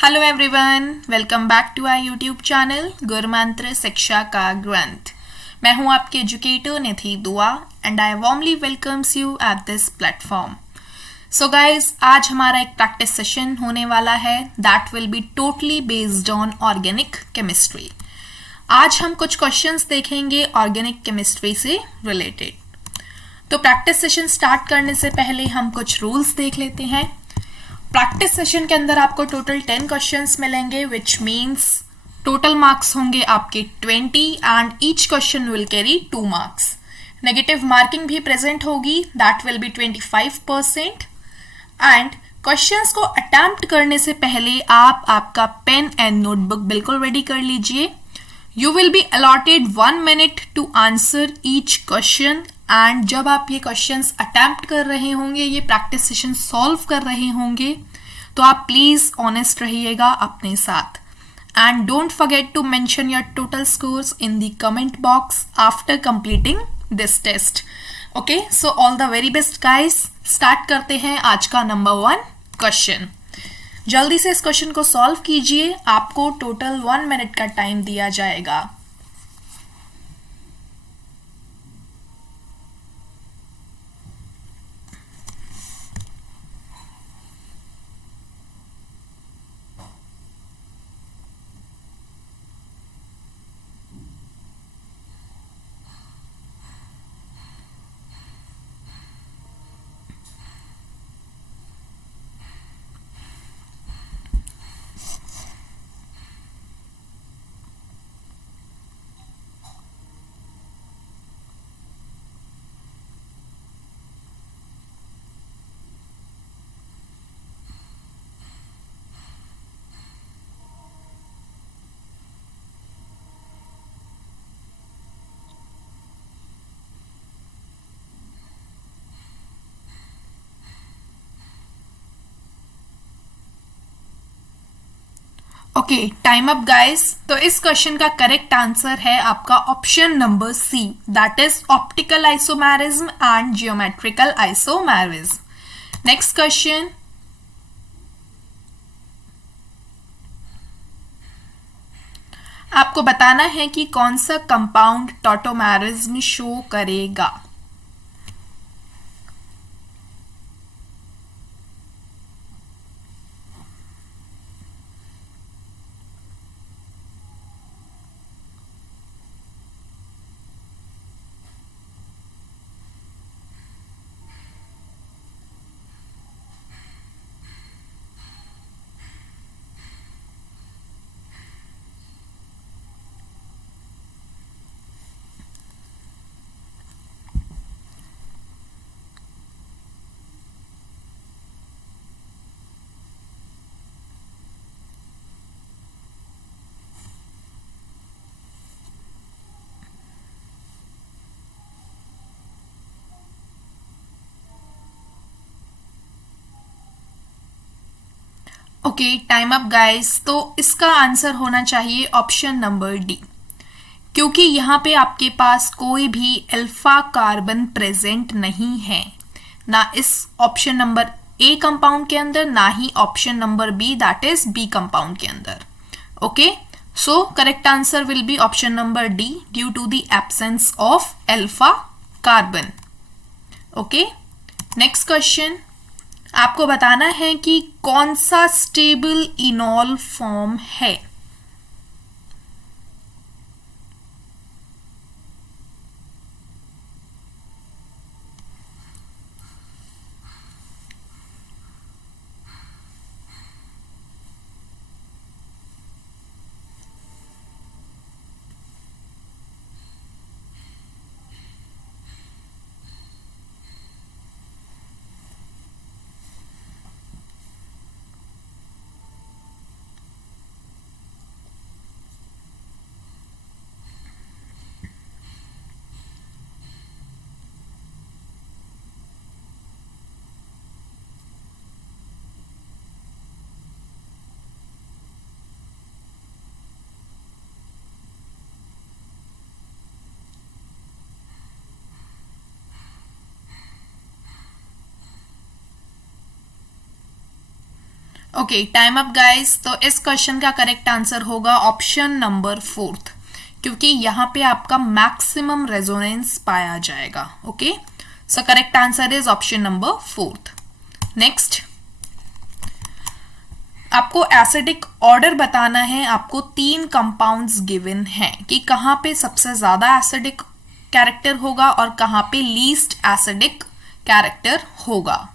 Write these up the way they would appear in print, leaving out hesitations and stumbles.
Hello everyone, welcome back to our YouTube channel गुरुमंत्र शिक्षा का ग्रंथ। मैं हूं आपकी educator Nidhi Dua and I warmly welcomes you at this platform. So guys, आज हमारा एक प्रैक्टिस सेशन होने वाला है that will be totally based on organic chemistry. आज हम कुछ क्वेश्चंस देखेंगे ऑर्गेनिक केमिस्ट्री से रिलेटेड। तो प्रैक्टिस सेशन स्टार्ट करने से पहले हम कुछ रूल्स देख लेते हैं। प्रैक्टिस सेशन के अंदर आपको टोटल 10 क्वेश्चंस मिलेंगे, विच मीन्स टोटल मार्क्स होंगे आपके 20 and each question will carry 2 marks. Negative marking भी प्रेजेंट होगी, that will be 25%। And questions को अटेम्प्ट करने से पहले आप आपका पेन एंड नोटबुक बिल्कुल रेडी कर लीजिए। You will be allotted 1 minute to answer each question and जब आप ये क्वेश्चंस अटेम्प्ट कर रहे होंगे, ये प्रैक्टिस सेशन सॉल्व कर रहे होंगे, तो आप प्लीज ऑनेस्ट रहिएगा अपने साथ and don't forget to mention your total scores in the comment box after completing this test. Okay, so all the very best guys. Start करते हैं आज का नंबर 1 क्वेश्चन। जल्दी से इस क्वेश्चन को सॉल्व कीजिए, आपको टोटल 1 मिनट का टाइम दिया जाएगा। Okay, time up guys. तो इस क्वेश्चन का करेक्ट आंसर है आपका option number C, that is optical isomerism and geometrical isomerism. Next question. आपको बताना है कि कौन सा कंपाउंड टॉटोमेरिज्म शो करेगा। Okay, time up guys. तो इसका आंसर होना चाहिए ऑप्शन नंबर डी, क्योंकि यहाँ पे आपके पास कोई भी अल्फा कार्बन प्रेजेंट नहीं है, ना इस ऑप्शन नंबर ए कंपाउंड के अंदर, ना ही option number B that is B compound के अंदर। Okay, so correct answer will be option number D due to the absence of alpha carbon. Okay, next question. आपको बताना है कि कौन सा स्टेबल इनॉल फॉर्म है। Okay, time up guys. तो इस क्वेश्चन का करेक्ट आंसर होगा ऑप्शन नंबर फोर्थ, क्योंकि यहाँ पे आपका मैक्सिमम रेजोनेंस पाया जाएगा। Okay, so correct answer is option number fourth. Next, आपको एसिडिक ऑर्डर बताना है। आपको 3 कंपाउंड्स गिवन हैं कि कहाँ पे सबसे ज्यादा एसिडिक कैरेक्टर होगा और कहाँ पे लीस्ट एसिडिक कैरेक्टर होगा।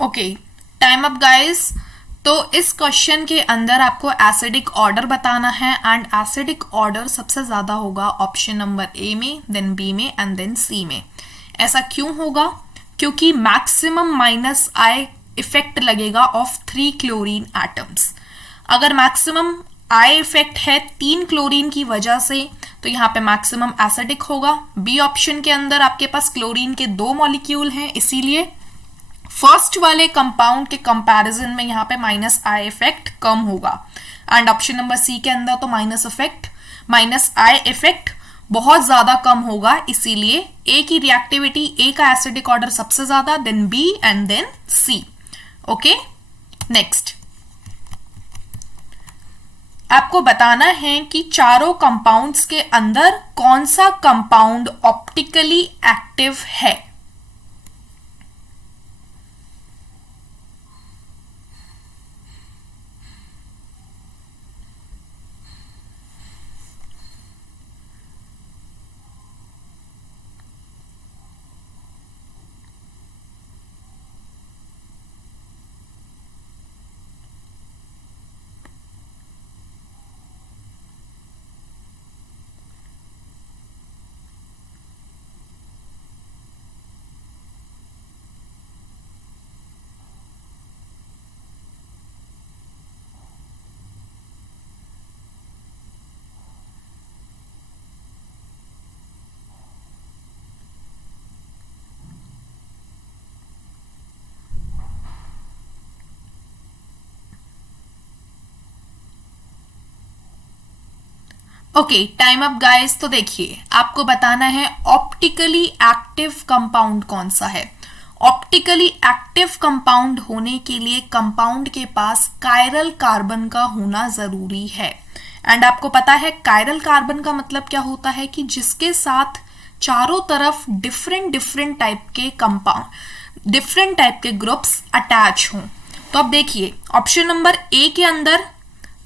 Okay, time up guys. तो इस क्वेश्चन के अंदर आपको एसिडिक ऑर्डर बताना है एंड एसिडिक ऑर्डर सबसे ज्यादा होगा ऑप्शन नंबर ए में, देन बी में एंड देन सी में। ऐसा क्यों होगा? क्योंकि मैक्सिमम माइनस आई इफेक्ट लगेगा ऑफ 3 क्लोरीन एटम्स। अगर मैक्सिमम आई इफेक्ट है 3 क्लोरीन की वजह से, तो यहाँ पे मैक्सिमम एसिडिक होगा। बी ऑप्शन के अंदर आपके पास क्लोरीन के 2 मॉलिक्यूल हैं, इसीलिए फर्स्ट वाले कंपाउंड के कंपैरिजन में यहाँ पे माइनस आई इफेक्ट कम होगा। एंड ऑप्शन नंबर सी के अंदर तो माइनस आई इफेक्ट बहुत ज्यादा कम होगा, इसीलिए ए की रिएक्टिविटी, ए का एसिडिक ऑर्डर सबसे ज्यादा, then B and then C. Okay, next आपको बताना है कि चारों कंपाउंड्स के अंदर कौन सा कंपाउंड ऑप्टिकली एक्टिव है। Okay, time up guys. तो देखिए, आपको बताना है ऑप्टिकली एक्टिव कंपाउंड कौन सा है। ऑप्टिकली एक्टिव कंपाउंड होने के लिए कंपाउंड के पास कायरल कार्बन का होना जरूरी है। एंड आपको पता है कायरल कार्बन का मतलब क्या होता है कि जिसके साथ चारों तरफ डिफरेंट टाइप के कंपाउंड, डिफरेंट टाइप के ग्रुप्स अटैच हों। तो अब देखिए, ऑप्शन नंबर ए के अंदर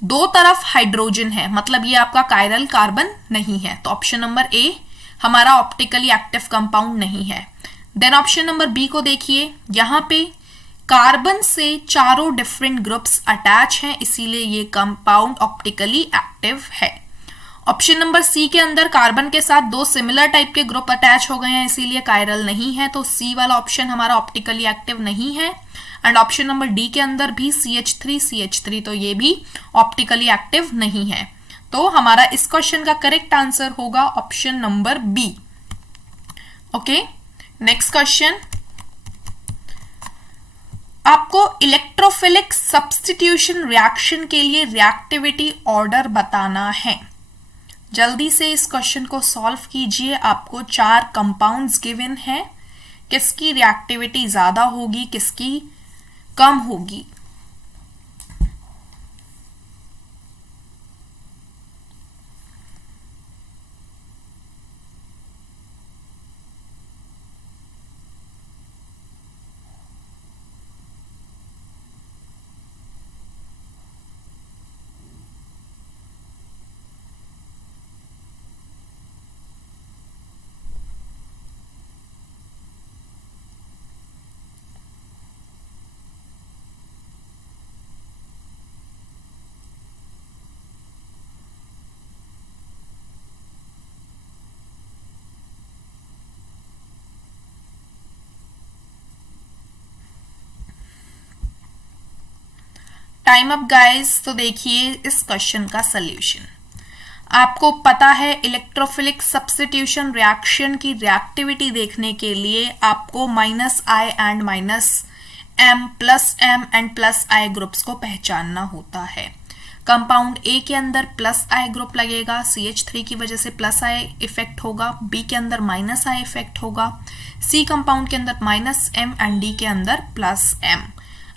2 तरफ हाइड्रोजन है, मतलब ये आपका कायरल कार्बन नहीं है, तो ऑप्शन नंबर ए हमारा ऑप्टिकली एक्टिव कंपाउंड नहीं है। देन ऑप्शन नंबर बी को देखिए, यहाँ पे कार्बन से चारों डिफरेंट ग्रुप्स अटैच हैं, इसीलिए ये कंपाउंड ऑप्टिकली एक्टिव है। ऑप्शन नंबर सी के अंदर कार्बन के साथ 2 सिमिलर टाइप के ग्रुप अटैच हो गए हैं, इसीलिए कायरल नहीं है, तो सी वाला ऑप्शन हमारा ऑप्टिकली एक्टिव नहीं है। एंड ऑप्शन नंबर डी के अंदर भी CH3, तो ये भी ऑप्टिकली एक्टिव नहीं है। तो हमारा इस क्वेश्चन का करेक्ट आंसर होगा option number B. Okay, next question, आपको इलेक्ट्रोफिलिक सब्स्टिट्यूशन रिएक्शन के लिए रिएक्टिविटी ऑर्डर बताना है। जल्दी से इस क्वेश्चन को सॉल्व कीजिए। आपको 4 कंपाउंड्स गिवन है, किसकी रिएक्टिविटी ज्यादा होगी, किसकी कम होगी। Time up guys. तो देखिए इस क्वेश्चन का सल्यूशन। आपको पता है इलेक्ट्रोफिलिक सब्स्टिट्यूशन रिएक्शन की रिएक्टिविटी देखने के लिए आपको -I and -M +M and +I groups को पहचानना होता है। कंपाउंड ए के अंदर +I ग्रुप लगेगा, CH3 की वजह से +I इफेक्ट होगा, बी के अंदर -I इफेक्ट होगा, सी कंपाउंड के अंदर -M एंड डी के अंदर +M।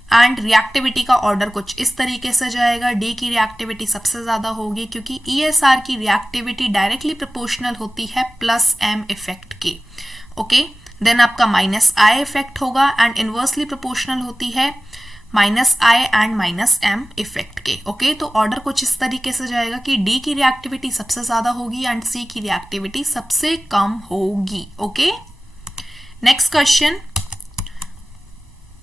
एंड रिएक्टिविटी का ऑर्डर कुछ इस तरीके से जाएगा। डी की रिएक्टिविटी सबसे ज्यादा होगी क्योंकि ESR की रिएक्टिविटी डायरेक्टली प्रोपोर्शनल होती है +M इफेक्ट के। ओके, देन आपका -I इफेक्ट होगा एंड इनवर्सली प्रोपोर्शनल होती है -I एंड -M इफेक्ट के। ओके, तो ऑर्डर कुछ इस तरीके से जाएगा कि डी की रिएक्टिविटी सबसे ज्यादा होगी एंड सी की रिएक्टिविटी सबसे कम होगी। Okay, next question.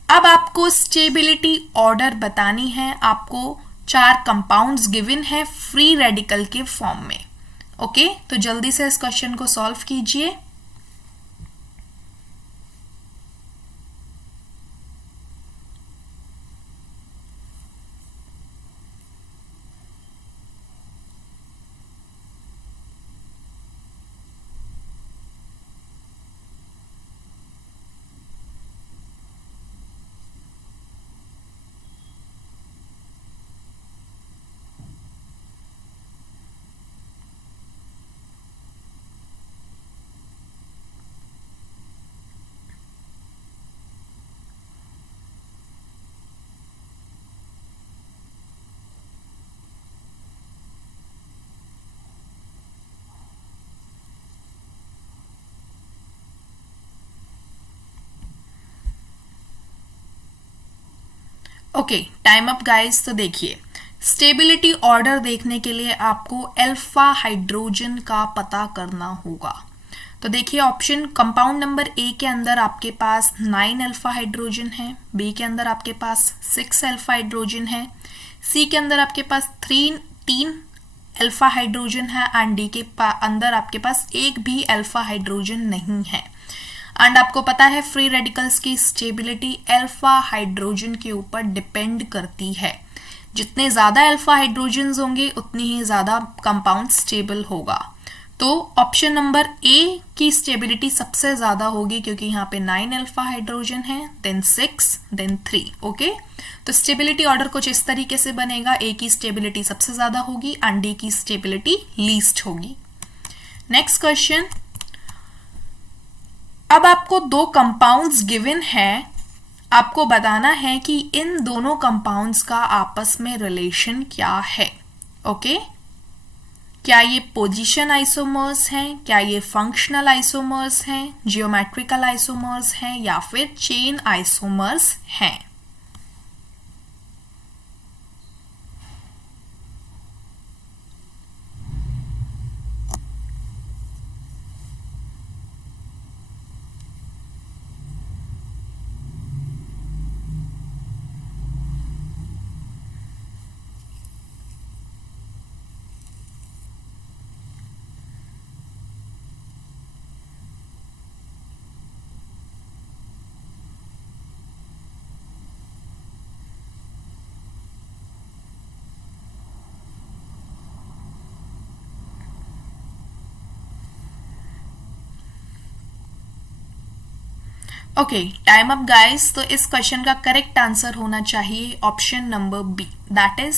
अब आपको स्टेबिलिटी ऑर्डर बतानी है। आपको 4 कंपाउंड्स गिवन है फ्री रेडिकल के फॉर्म में। ओके, तो जल्दी से इस क्वेश्चन को सॉल्व कीजिए। Okay, time up guys. तो देखिए स्टेबिलिटी ऑर्डर देखने के लिए आपको अल्फा हाइड्रोजन का पता करना होगा। तो देखिए ऑप्शन कंपाउंड नंबर ए के अंदर आपके पास 9 अल्फा हाइड्रोजन है, बी के अंदर आपके पास 6 अल्फा हाइड्रोजन है, सी के अंदर आपके पास 3 अल्फा हाइड्रोजन है एंड डी के अंदर आपके पास एक भी अल्फा हाइड्रोजन नहीं है। एंड आपको पता है फ्री रेडिकल्स की स्टेबिलिटी अल्फा हाइड्रोजन के ऊपर डिपेंड करती है। जितने ज्यादा अल्फा हाइड्रोजन होंगे उतनी ही ज्यादा कंपाउंड स्टेबल होगा। तो ऑप्शन नंबर ए की स्टेबिलिटी सबसे ज्यादा होगी क्योंकि यहाँ पे 9 अल्फा हाइड्रोजन है, देन 6, देन 3। ओके, तो स्टेबिलिटी ऑर्डर कुछ इस तरीके से बनेगा। ए की स्टेबिलिटी सबसे ज्यादा होगी एंड डी की स्टेबिलिटी लीस्ट होगी। Next question. अब आपको 2 कंपाउंड्स गिवन है। आपको बताना है कि इन दोनों कंपाउंड्स का आपस में रिलेशन क्या है। ओके, क्या ये पोजीशन आइसोमर्स हैं, क्या ये फंक्शनल आइसोमर्स हैं, जियोमेट्रिकल आइसोमर्स हैं या फिर चेन आइसोमर्स हैं। Okay, time up guys. तो इस क्वेश्चन का करेक्ट आंसर होना चाहिए option number B, that is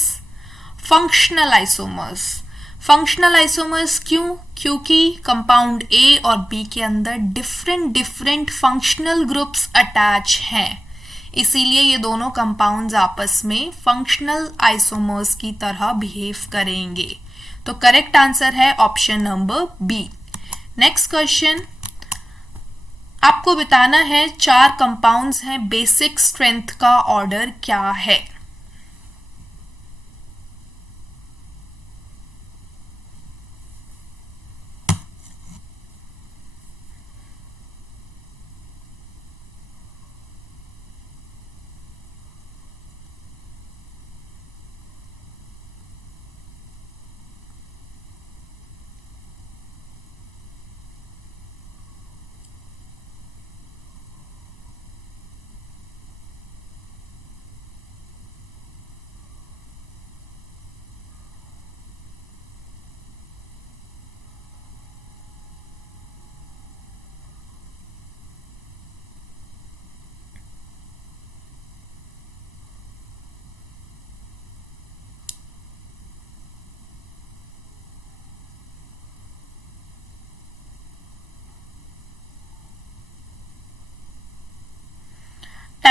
functional isomers. Functional isomers क्यों? क्योंकि कंपाउंड ए और बी के अंदर डिफरेंट फंक्शनल ग्रुप्स अटैच हैं, इसीलिए ये दोनों कंपाउंड्स आपस में फंक्शनल आइसोमर्स की तरह बिहेव करेंगे। तो करेक्ट आंसर है option number B. Next question. आपको बताना है 4 कंपाउंड्स हैं, बेसिक स्ट्रेंथ का ऑर्डर क्या है।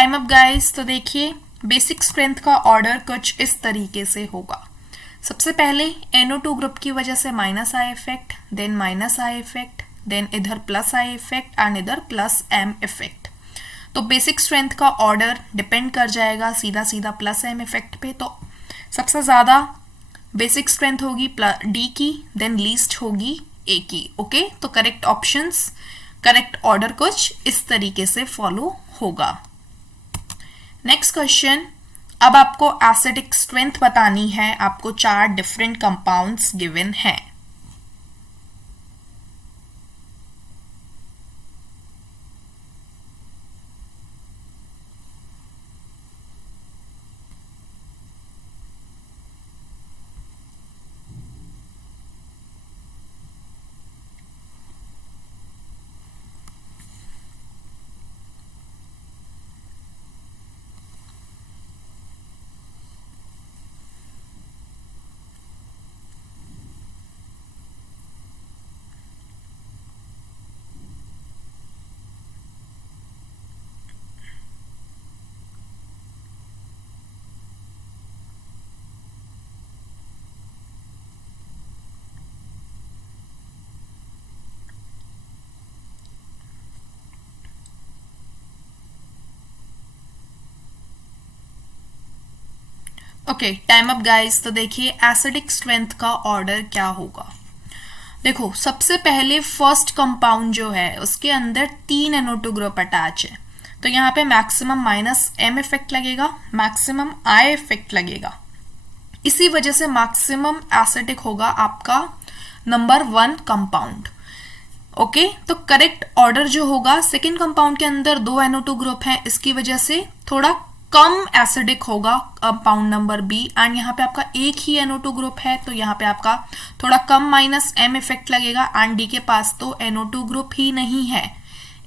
Time up guys. तो देखिए बेसिक स्ट्रेंथ का ऑर्डर कुछ इस तरीके से होगा। सबसे पहले NO2 ग्रुप की वजह से minus I effect, then minus I effect, then इधर प्लस आई इफेक्ट एंड इधर प्लस M इफेक्ट। तो बेसिक स्ट्रेंथ का ऑर्डर डिपेंड कर जाएगा सीधा सीधा प्लस M इफेक्ट पे। तो सबसे ज़्यादा बेसिक स्ट्रेंथ होगी D की, देन लीस्ट होगी A की। ओके, तो करेक्ट ऑप्शंस, करेक्ट ऑर्डर कुछ इस तरीके से फॉलो होगा। नेक्स्ट क्वेश्चन, अब आपको एसिडिक स्ट्रेंथ बतानी है। आपको 4 डिफरेंट कंपाउंड्स गिवन हैं। Okay, time up guys. तो देखिए एसिडिक स्ट्रेंथ का ऑर्डर क्या होगा। देखो सबसे पहले फर्स्ट कंपाउंड जो है उसके अंदर 3 NO2 ग्रुप अटैच है, तो यहाँ पे मैक्सिमम माइनस M इफेक्ट लगेगा, मैक्सिमम I इफेक्ट लगेगा। इसी वजह से मैक्सिमम एसिडिक होगा आपका नंबर 1 कंपाउंड। ओके, तो करेक्ट ऑर्डर जो होगा, सेकेंड कंपाउंड के अंदर 2 NO2 ग्रुप है, इसकी वजह से थोड़ा कम एसिडिक होगा कंपाउंड नंबर B। एंड यहाँ पे आपका एक ही NO2 ग्रुप है, तो यहाँ पे आपका थोड़ा कम माइनस M इफेक्ट लगेगा। एंड D के पास तो NO2 ग्रुप ही नहीं है,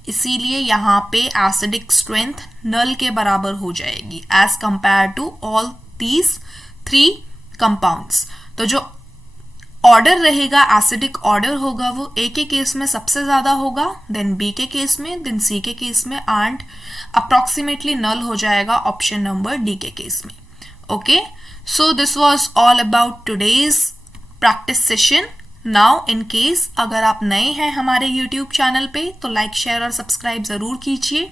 इसीलिए यहाँ पे एसिडिक स्ट्रेंथ नल के बराबर हो जाएगी as compare to all these 3 compounds. तो जो ऑर्डर रहेगा, एसिडिक ऑर्डर होगा, वो A के केस में सबसे ज्यादा होगा, देन B के केस में, देन C के केस में, एंड अप्रोक्सीमेटली नल हो जाएगा ऑप्शन नंबर D के केस में। Okay, so this was all about today's practice session. Now in case अगर आप नए हैं हमारे यूट्यूब चैनल पे तो लाइक, शेयर और सब्सक्राइब जरूर कीजिए।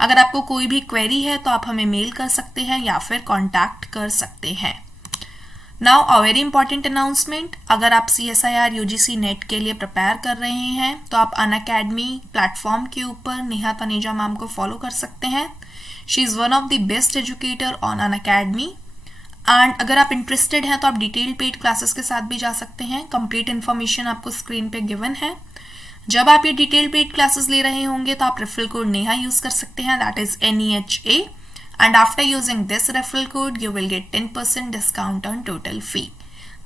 अगर आपको कोई भी क्वेरी है तो आप हमें मेल कर सकते हैं या फिर कॉन्टैक्ट कर सकते हैं। Now a very important announcement, अगर आप CSIR UGC नेट के लिए प्रिपेयर कर रहे हैं तो आप अनअकैडमी प्लेटफॉर्म के ऊपर नेहा तनेजा मैम को फॉलो कर सकते हैं। She is one of the best educator on Unacademy. And अगर आप इंटरेस्टेड हैं तो आप डिटेल्ड पेड क्लासेस के साथ भी जा सकते हैं। कंप्लीट इन्फॉर्मेशन आपको स्क्रीन पे गिवन है। जब आप ये डिटेल्ड पेड क्लासेस ले रहे होंगे तो आप रेफरल कोड नेहा यूज कर सकते हैं, that is NEHA। And after using this referral code, you will get 10% discount on total fee.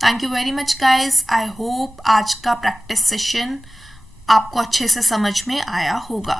Thank you very much guys. I hope आज का प्रैक्टिस सेशन आपको अच्छे से समझ में आया होगा।